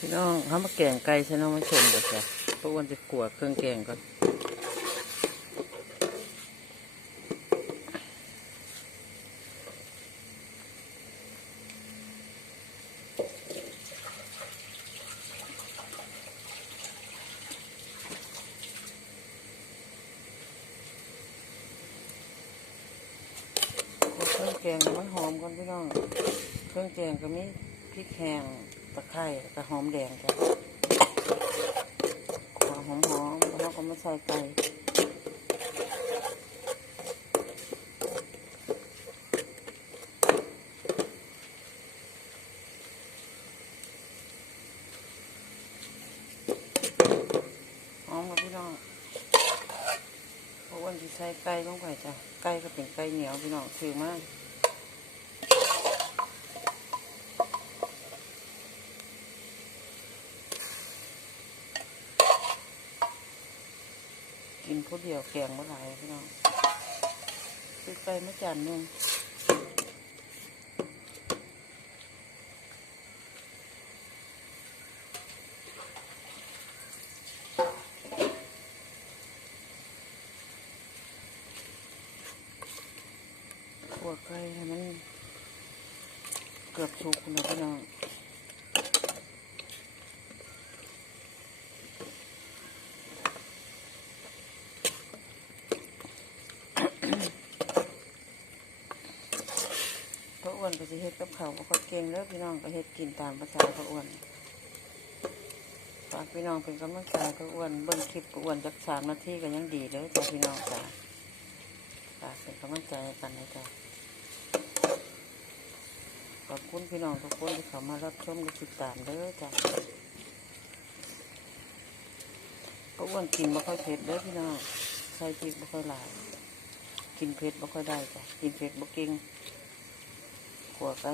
พี่น้องเขามาแกงไก่ใช่น้องมาชมเด็ดจ้ะพราะวันจะกลัวเครื่องแกงก่อนเครื่องแกงมันหอมก่อนพี่น้อง เครื่องแกงก็มีพริกแห้ง ตะไคร้กระหอมแดงจ้ะหัวหอมหอมๆแล้วก็มาใส่ไก่หอมกับพี่น้องเพราะวันที่ใส่ไก่ลงไปจ้ะไก่ก็เป็นไก่เหนียวพี่น้องถือมาก ผู้เดียวแกงเมื่อไหร่พี่น้องซื้อไปเมื่อจานนึงขัวไก่ให้มันเกือบสุกแล้วพี่น้อง พระอ้วนก็จะ เฮ็ดกับเขาวบ่ค่อยเก่งแล้วพี่น้องก็เฮ็ดกินตามภาษาพระอ้วนฝากพี่น้องเป็นกำลังใจพระอ้วนเบิ่งคลิปพระอ้วนจักสามนาทีก็ยังดีเลยจ้ะพี่น้องจ้ะฝากเป็นกำลังใจกันนะจ้ะขอบคุณพี่น้องทุกคนที่เข้ามารับชมและติดตามเด้อจ้ะพระอ้วนกินบ่ค่อยเผ็ดเด้อพี่น้องใส่พริกบ่ค่อยหลายกินเผ็ดบ่ค่อยได้จ้ะกินเผ็ดบ่เก่ง ขัวไก่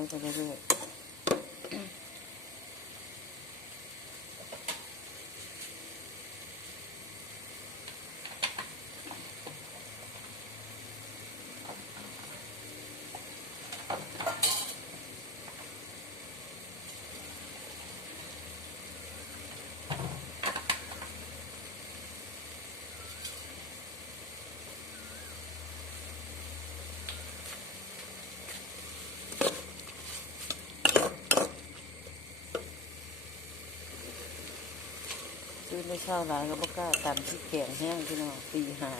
ไป เช่าหลานก็บ่กล้าตามที่แข็งแห้งพี่น้องตีหา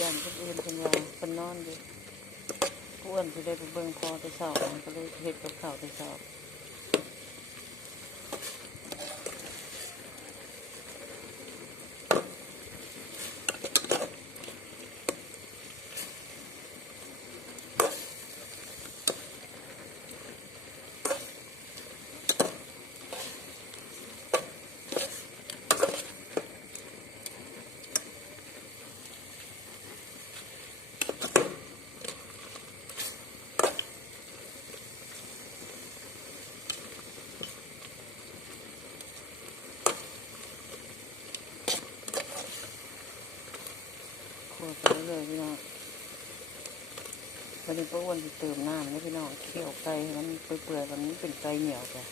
ย่านคนอื่นเป็นวาเป็นนอนอยู่ผู้อ้วนที่ได้ไปเบิ่งพอแต่เช้าก็เลยเห็ดกับข่าวแต่เช้าขัวไปเรื่อยๆพี่น้อง วันนี้พวกอ้วนจะเติมน้ำนะพี่น้องเคี่ยวไก่ให้มันเปื่อยๆวันนี้เป็นไก่เหนียวจ้ะ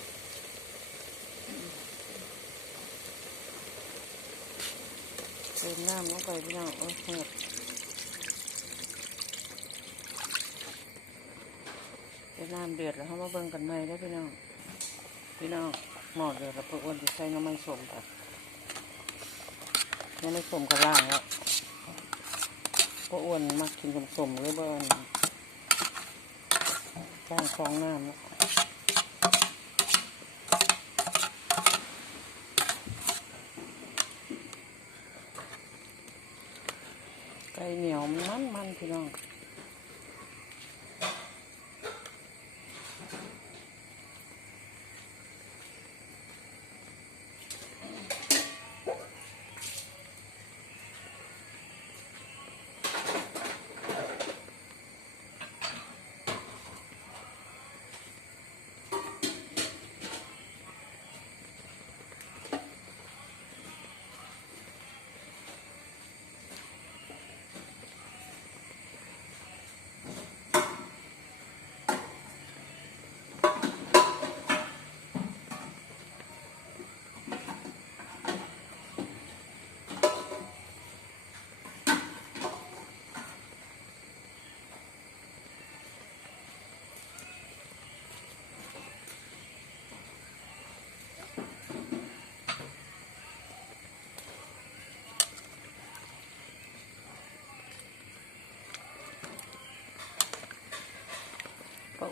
เติมน้ำลงไปพี่น้องโอ้ยหมดเติมน้ำเดือดแล้วเขามาเบิ่งกันใหม่ได้พี่น้องพี่น้องหมอดเดือดแล้วพวกอ้วนจะใส่น้ำมันสมค่ะน้ำมันสมกระล่างแล้วก็อ้วนมักกินสมๆเลยบ้าน จ้างคลองน้ำแล้วไก่เหนียวมันมันพี่น้อง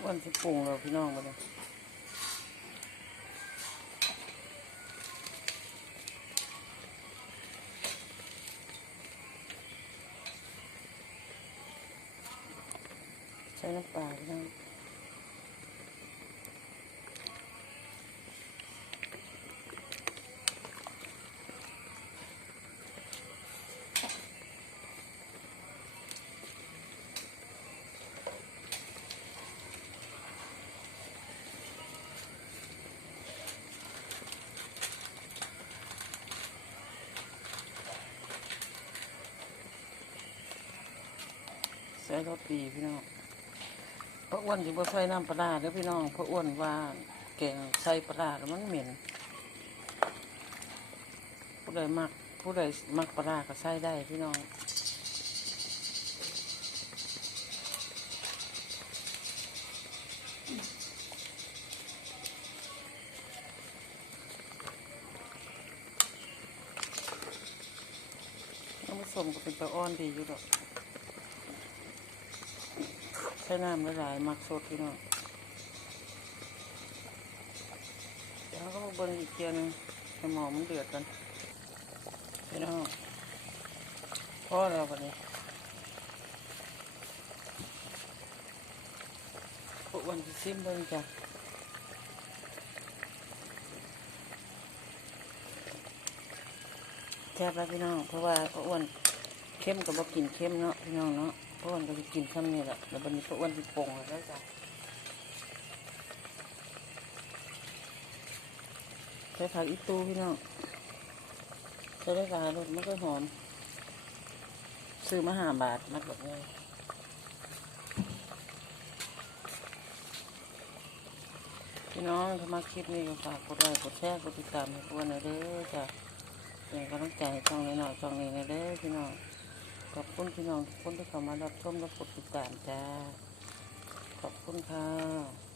อ้วนสิปรุงเราพี่น้องมาเลยใช้น้ำปลาพี่น้อง ใส่รสดีพี่น้องเพราะอ้วนที่บ่ใส่น้ำปลาร้าเด้อพี่น้องเพราะอ้วนว่าแกงใส่ปลาแล้วมันเหม็น ผู้ใดมักผู้ใดมักปลาก็ใส่ได้พี่น้องน้ำผสมก็เป็นปลาอ้อนดีอยู่ดอก ช้น้ำหลายๆมักสดพี่น้องเดี๋ยวก็มาเบิ่งอีกเทียหนึงให้หมอมันเดือดกันพี่น้องพอแล้ววันนี้พวกวันที่ซิมเบิ่งจ้ะแซ่บแล้วพี่น้อง เพราะว่าอ้วนเข้มกับบ่กินเข้มเนาะพี่น้องเนาะ อ้วนก็จะกินซ้ำนี่แหละแล้ววันนี้พวกอ้วนสิปงแล้วจ้ะใส่ผักอีตูพี่น้องใส่ได้หลายรสมันก็หอม ซื้อมาห้าบาทมัดแบบนี้พี่น้องถ้ามาคลิปนี้ก็ฝากกดไลค์กดแชร์กดติดตามให้พวกหน่อยเด้อจ้ะเป็นกำลังใจให้ช่องนี้หน่อยช่องนี้หน่อยเด้อพี่น้อง ขอบคุณพี่น้องทุกคนที่เข้ามารับชมและกดติดตามจ้า ขอบคุณค่ะ